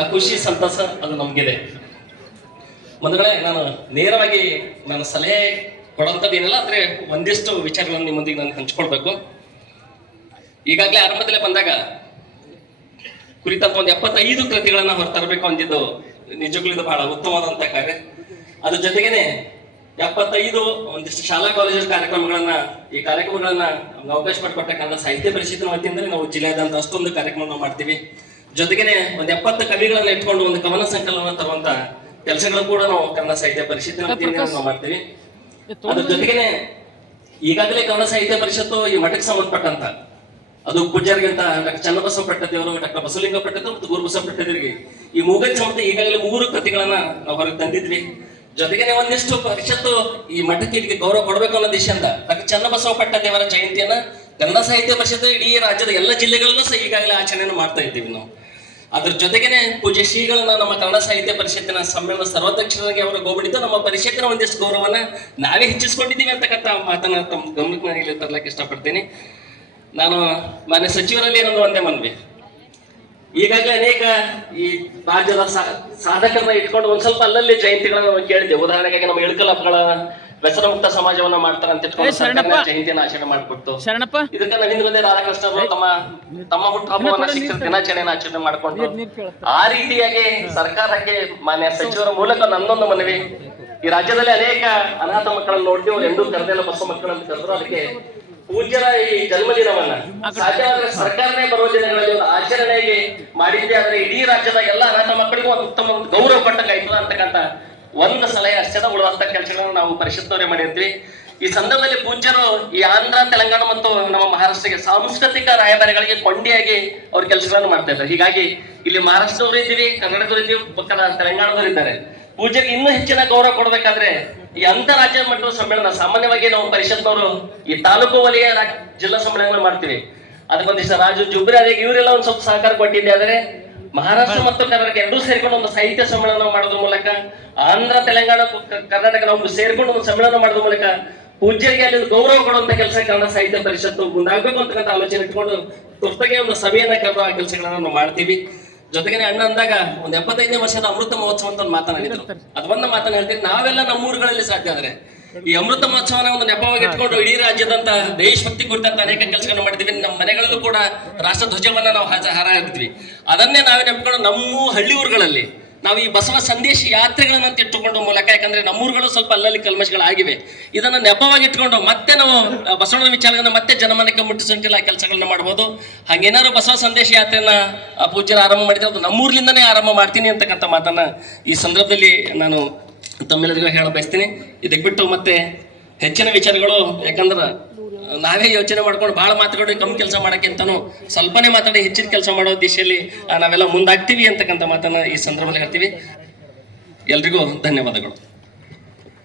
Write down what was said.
ಆ ಖುಷಿ, ಸಂತಸ, ಅದು ನಮಗಿದೆ. ಬಂಧುಗಳೇ, ನಾನು ನೇರವಾಗಿ ನಾನು ಸಲಹೆ ಕೊಡುವಂಥದ್ದು ಏನಿಲ್ಲ, ಆದರೆ ಒಂದಿಷ್ಟು ವಿಚಾರಗಳನ್ನು ನಿಮ್ಮೊಂದಿಗೆ ನಾನು ಹಂಚ್ಕೊಳ್ಬೇಕು. ಈಗಾಗಲೇ ಆರಂಭದಲ್ಲೇ ಬಂದಾಗ ಕುರಿತಂತ ಒಂದು ಎಪ್ಪತ್ತೈದು ಕೃತಿಗಳನ್ನ ಹೊರತರಬೇಕು ಅಂದಿದ್ದು ನಿಜಕ್ಕೂ ಇದು ಬಹಳ ಉತ್ತಮವಾದಂತ ಕಾರ್ಯ. ಅದ್ರ ಜೊತೆಗೇನೆ ಎಪ್ಪತ್ತೈದು ಒಂದಿಷ್ಟು ಶಾಲಾ ಕಾಲೇಜು ಕಾರ್ಯಕ್ರಮಗಳನ್ನ, ಈ ಕಾರ್ಯಕ್ರಮಗಳನ್ನ ಅವಕಾಶ ಮಾಡಿಕೊಟ್ಟ ಕನ್ನಡ ಸಾಹಿತ್ಯ ಪರಿಷತ್ತಿನ ವತಿಯಿಂದ ನಾವು ಜಿಲ್ಲೆಯಾದಂತ ಅಷ್ಟೊಂದು ಕಾರ್ಯಕ್ರಮ ಮಾಡ್ತೀವಿ. ಜೊತೆಗೇನೆ ಒಂದ್ ಎಪ್ಪತ್ತು ಕವಿಗಳನ್ನ ಇಟ್ಕೊಂಡು ಒಂದು ಕವನ ಸಂಕಲನ ತರುವಂತ ಕೆಲಸಗಳು ಕೂಡ ನಾವು ಕನ್ನಡ ಸಾಹಿತ್ಯ ಪರಿಷತ್ತಿನ ವತಿಯಿಂದ ನಾವು ಮಾಡ್ತೀವಿ. ಅದ್ರ ಜೊತೆಗೆನೆ ಈಗಾಗಲೇ ಕನ್ನಡ ಸಾಹಿತ್ಯ ಪರಿಷತ್ತು ಈ ಮಠಕ್ಕೆ ಸಂಬಂಧಪಟ್ಟಂತ ಅದು ಪೂಜಾರಿಗಿಂತ ಡಾಕ್ಟರ್ ಚನ್ನಬಸವ ಪಟ್ಟದೇವರು ಡಾಕ್ಟರ್ ಬಸವಲಿಂಗ ಪಟ್ಟದೇವರು ಮತ್ತು ಗುರುಬಸವ ಪಟ್ಟದೇವರಿಗೆ ಈ ಮೂಗಲ್ ಸಂಬಂಧ ಈಗಾಗಲೇ ಮೂರು ಕೃತಿಗಳನ್ನ ನಾವು ಹೊರಗೆ ತಂದಿದ್ವಿ. ಜೊತೆಗೆನೆ ಒಂದಿಷ್ಟು ಪರಿಷತ್ತು ಈ ಮಠಕ್ಕೆ ಗೌರವ ಕೊಡಬೇಕು ಅನ್ನೋ ದಿಶೆಯಿಂದ ಡಾಕ್ಟರ್ ಚನ್ನಬಸವ ಪಟ್ಟದೇವರ ಜಯಂತಿಯನ್ನ ಕನ್ನಡ ಸಾಹಿತ್ಯ ಪರಿಷತ್ ಇಡೀ ರಾಜ್ಯದ ಎಲ್ಲ ಜಿಲ್ಲೆಗಳಲ್ಲೂ ಸಹ ಈಗಾಗಲೇ ಆಚರಣೆಯನ್ನು ಮಾಡ್ತಾ ಇದ್ದೀವಿ ನಾವು. ಅದ್ರ ಜೊತೆಗೇನೆ ಪೂಜ್ಯ ಶ್ರೀಗಳನ್ನ ನಮ್ಮ ಕನ್ನಡ ಸಾಹಿತ್ಯ ಪರಿಷತ್ತಿನ ಸಮ್ಮೇಳನ ಸರ್ವಾಧ್ಯಕ್ಷರಾಗಿ ಅವರು ಗೋಬಿಡಿದ್ದು, ನಮ್ಮ ಪರಿಷತ್ತಿನ ಒಂದಿಷ್ಟು ಗೌರವನ ನಾವೇ ಹೆಚ್ಚಿಸ್ಕೊಂಡಿದ್ದೀವಿ ಅಂತಕ್ಕಂಥ ಮಾತನ್ನ ತಮ್ಮ ಗಮನಕ್ಕೆ ಇಲ್ಲಿ ತರ್ಲಕ್ಕೆ ಇಷ್ಟಪಡ್ತೀನಿ. ನಾನು ಮಾನ್ಯ ಸಚಿವರಲ್ಲಿ ಏನೊಂದು ಒಂದೇ ಮನವಿ. ಈಗಾಗಲೇ ಅನೇಕ ಈ ರಾಜ್ಯದ ಸಾಧಕರನ್ನ ಇಟ್ಕೊಂಡು ಒಂದ್ ಸ್ವಲ್ಪ ಅಲ್ಲಲ್ಲಿ ಜಯಂತಿಗಳನ್ನ ಕೇಳಿದ್ದೆ ಉದಾಹರಣೆಗಾಗಿ ನಮ್ಮ ಇಳಕಲ್ ವ್ಯಸನ ಮುಕ್ತ ಸಮಾಜವನ್ನ ಮಾಡ್ತಾರೆ ಅಂತ ಇಟ್ಕೊಂಡು ಜಯಂತಿಯನ್ನ ಆಚರಣೆ ಮಾಡ್ಕೊಟ್ಟು ಶರಣಪ್ಪ. ಇದಕ್ಕೆ ಹಿಂದೆ ಬಂದೆ ರಾಧಾಕೃಷ್ಣ ಅವರು ತಮ್ಮ ತಮ್ಮ ಹುಟ್ಟುಹಬ್ಬವನ್ನ ಶಿಕ್ಷಣ ದಿನಾಚರಣೆಯನ್ನು ಆಚರಣೆ ಮಾಡಿಕೊಂಡು ಆ ರೀತಿಯಾಗಿ ಸರ್ಕಾರಕ್ಕೆ ಮಾನ್ಯ ಸಚಿವರ ಮೂಲಕ ನನ್ನೊಂದು ಮನವಿ. ಈ ರಾಜ್ಯದಲ್ಲಿ ಅನೇಕ ಅನಾಥ ಮಕ್ಕಳನ್ನು ನೋಡ್ತೀವಿ ಎಂದೂ ಕರೆದಿಲ್ಲ ಬಸ್ಸು ಮಕ್ಕಳನ್ನು ಕರೆದ್ರು. ಅದಕ್ಕೆ ಪೂಜ್ಯರ ಈ ಜನ್ಮದಿನವನ್ನ ಸಾಧ್ಯವಾದ್ರೆ ಸರ್ಕಾರನೇ ಬರುವ ದಿನಗಳಲ್ಲಿ ಒಂದು ಆಚರಣೆಗೆ ಮಾಡಿದ್ದೆ ಆದ್ರೆ ಇಡೀ ರಾಜ್ಯದ ಎಲ್ಲಾ ಅನಾಥ ಮಕ್ಕಳಿಗೂ ಒಂದು ಉತ್ತಮ ಗೌರವ ಗೌರವ ಆಯ್ತದ ಅಂತಕ್ಕಂಥ ಒಂದು ಸಲಹೆ ಅಷ್ಟೇ ಉಳಿದಂತ ಕೆಲಸಗಳನ್ನು ನಾವು ಪರಿಷತ್ತವರೇ ಮಾಡಿರ್ತೀವಿ. ಈ ಸಂದರ್ಭದಲ್ಲಿ ಪೂಜ್ಯರು ಈ ಆಂಧ್ರ, ತೆಲಂಗಾಣ ಮತ್ತು ನಮ್ಮ ಮಹಾರಾಷ್ಟ್ರಕ್ಕೆ ಸಾಂಸ್ಕೃತಿಕ ರಾಯಭಾರಿಗಳಿಗೆ ಕೊಂಡಿಯಾಗಿ ಅವ್ರ ಕೆಲಸಗಳನ್ನು ಮಾಡ್ತಾ ಇದ್ದಾರೆ. ಹೀಗಾಗಿ ಇಲ್ಲಿ ಮಹಾರಾಷ್ಟ್ರದವರು ಇದ್ದೀವಿ ಕನ್ನಡದವರು ಇದ್ದೀವಿ, ಪಕ್ಕದ ತೆಲಂಗಾಣದವರು ಇದ್ದಾರೆ. ಪೂಜ್ಯರಿಗೆ ಇನ್ನೂ ಹೆಚ್ಚಿನ ಗೌರವ ಕೊಡಬೇಕಾದ್ರೆ ಈ ಅಂತಾರಾಜ್ಯ ಮಟ್ಟದ ಸಮ್ಮೇಳನ ಸಾಮಾನ್ಯವಾಗಿ ನಾವು ಪರಿಷತ್ನವರು ಈ ತಾಲೂಕು ವಲಯ ಜಿಲ್ಲಾ ಸಮ್ಮೇಳನಗಳು ಮಾಡ್ತೀವಿ. ಅದಕ್ಕೊಂದಿಷ್ಟು ರಾಜು ಜುಬ್ರಿ ಅದೇ ಇವರೆಲ್ಲ ಒಂದ್ ಸ್ವಲ್ಪ ಸಹಕಾರ ಕೊಟ್ಟಿದ್ದೆ, ಆದ್ರೆ ಮಹಾರಾಷ್ಟ್ರ ಮತ್ತು ಕರ್ನಾಟಕ ಎರಡೂ ಸೇರ್ಕೊಂಡು ಒಂದು ಸಾಹಿತ್ಯ ಸಮ್ಮೇಳನ ಮಾಡೋದ್ರ ಮೂಲಕ, ಆಂಧ್ರ, ತೆಲಂಗಾಣ, ಕರ್ನಾಟಕ ನಾವು ಸೇರ್ಕೊಂಡು ಒಂದು ಸಮ್ಮೇಳನ ಮಾಡೋದ್ರ ಮೂಲಕ ಪೂಜ್ಯರಿಗೆ ಅಲ್ಲಿ ಗೌರವ ಕೊಡುವಂತ ಕೆಲಸ ಕನ್ನಡ ಸಾಹಿತ್ಯ ಪರಿಷತ್ತು ಮುಂದಾಗಬೇಕು ಅಂತಕ್ಕಂಥ ಆಲೋಚನೆ ಇಟ್ಕೊಂಡು ತುರ್ತಾಗಿ ಒಂದು ಸಭೆಯನ್ನ ಕರೆದು ಆ ಕೆಲಸಗಳನ್ನ ನಾವು ಮಾಡ್ತೀವಿ. ಜೊತೆಗೆ ಅಣ್ಣ ಅಂದಾಗ ಒಂದ್ ಎಪ್ಪತ್ತೈದನೇ ವರ್ಷದ ಅಮೃತ ಮಹೋತ್ಸವ ಅಂತ ಒಂದು ಮಾತನಾಡಿದ್ರು ಅದೊಂದು ಮಾತನ್ನ ಹೇಳ್ತೀನಿ, ನಾವೆಲ್ಲ ನಮ್ಮ ಊರುಗಳಲ್ಲಿ ಸಾಧ್ಯ ಆದ್ರೆ ಈ ಅಮೃತ ಮಹೋತ್ಸವನ ಒಂದು ನೆಪವಾಗಿ ಇಟ್ಕೊಂಡು ಇಡೀ ರಾಜ್ಯದಂತ ದೇಶಭಕ್ತಿ ಕುರಿತಂತ ಅನೇಕ ಕೆಲಸಗಳನ್ನು ಮಾಡಿದ್ವಿ ನಮ್ಮ ಮನೆಗಳಲ್ಲೂ ಕೂಡ ರಾಷ್ಟ್ರ ಧ್ವಜವನ್ನ ನಾವು ಹಾಜ ಹಾರ ಇರ್ತೀವಿ ಅದನ್ನೇ ನಾವೇ ನೆಪ್ಕೊಂಡು ನಮ್ಮ ಹಳ್ಳಿ ಊರುಗಳಲ್ಲಿ ನಾವು ಈ ಬಸವ ಸಂದೇಶ ಯಾತ್ರೆಗಳನ್ನ ಇಟ್ಟುಕೊಂಡು ಮೂಲಕ, ಯಾಕಂದ್ರೆ ನಮ್ಮೂರುಗಳು ಸ್ವಲ್ಪ ಅಲ್ಲಲ್ಲಿ ಕಲ್ಮಶಗಳಾಗಿವೆ. ಇದನ್ನ ನೆಪವಾಗಿ ಇಟ್ಕೊಂಡು ಮತ್ತೆ ನಾವು ಬಸವಣ್ಣ ಬಸವಣ್ಣನ ವಿಚಾರಗಳನ್ನ ಮತ್ತೆ ಜನಮನಕ್ಕೆ ಮುಟ್ಟಿಸುವಂತೆಲ್ಲ ಕೆಲಸಗಳನ್ನ ಮಾಡಬಹುದು ಹಾಗೇನಾದ್ರು ಬಸವ ಸಂದೇಶ ಯಾತ್ರೆಯನ್ನ ಪೂಜೆ ಆರಂಭ ಮಾಡಿದ್ರೆ ಅದು ನಮ್ಮೂರ್ಲಿಂದನೇ ಆರಂಭ ಮಾಡ್ತೀನಿ ಅಂತಕ್ಕಂಥ ಮಾತನ್ನ ಈ ಸಂದರ್ಭದಲ್ಲಿ ನಾನು ತಮ್ಮೆಲ್ಲರಿಗೂ ಹೇಳ ಬಯಸ್ತೀನಿ. ಇದಕ್ಕೆ ಬಿಟ್ಟು ಮತ್ತೆ ಹೆಚ್ಚಿನ ವಿಚಾರಗಳು, ಯಾಕಂದ್ರೆ ನಾವೇ ಯೋಚನೆ ಮಾಡ್ಕೊಂಡು ಬಹಳ ಮಾತುಗಳು ಕಮ್ಮಿ ಕೆಲಸ ಮಾಡೋಕ್ಕಿಂತನೂ ಸ್ವಲ್ಪನೇ ಮಾತಾಡಿ ಹೆಚ್ಚಿನ ಕೆಲಸ ಮಾಡೋ ದಿಶೆಯಲ್ಲಿ ನಾವೆಲ್ಲ ಮುಂದಾಗ್ತೀವಿ ಅಂತಕ್ಕಂಥ ಮಾತನ್ನು ಈ ಸಂದರ್ಭದಲ್ಲಿ ಹೇಳ್ತೀವಿ. ಎಲ್ರಿಗೂ ಧನ್ಯವಾದಗಳು.